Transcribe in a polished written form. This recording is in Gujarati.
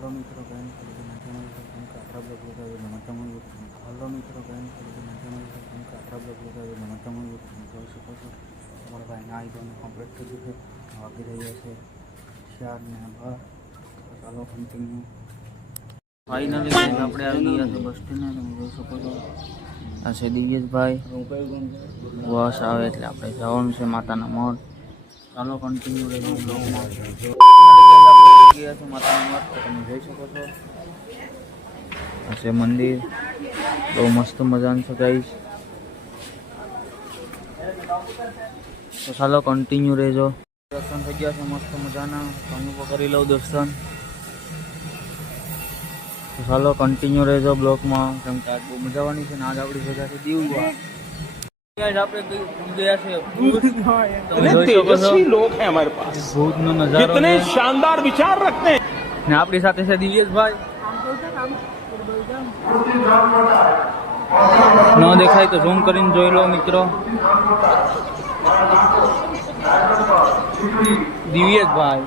હલો મિત્રો બેન ખરીદી નાખ્યા આપણા બ્લોગ લગાવી મહત્તમ હલો મિત્રો બેન ખરીદી નાખ્યા આપણા બ્લોગ લગાવી મહત્તમ જોઈ શકો છો તમારા ભાઈને આ ધોઈને કમ્પ્લીટ થઈ ગયું છે વાગી રહ્યા છે 4 ને 12 ચાલો કન્ટિન્યુ ફાઇનલી આપણે આવી ગયા છે બસ સ્ટેન્ડ તમે જોઈ શકો છો આ છે દિયેશભાઈ બસ આવે એટલે આપણે જવાનું છે માતાના મઠ ચાલો કન્ટિન્યુ રહેજો બ્લોગમાં ગયા છે માતાના મઠ તમે જોઈ શકો છો આ છે મંદિર બહુ મસ્ત મજાનું છે ગાઈસ તો ચાલો કન્ટિન્યુ રહેજો દર્શન થઈ ગયા છે મસ્ત મજાના તમે પણ કરી લો દર્શન તો ચાલો કન્ટિન્યુ રહેજો બ્લોગમાં કેમ કે આજ બહુ મજા આવવાની છે ને આજ આપણી ભેગા છે દીવવા આપણે ગયા છે लोग हैं हमारे पास ભૂતનો નજારો कितने शानदार विचार रखते हैं ને આપણી સાથે છે દિવ્યેશભાઈ ન દેખાય તો ઝૂમ કરીને જોઈ લો મિત્રો દિવ્યેશભાઈ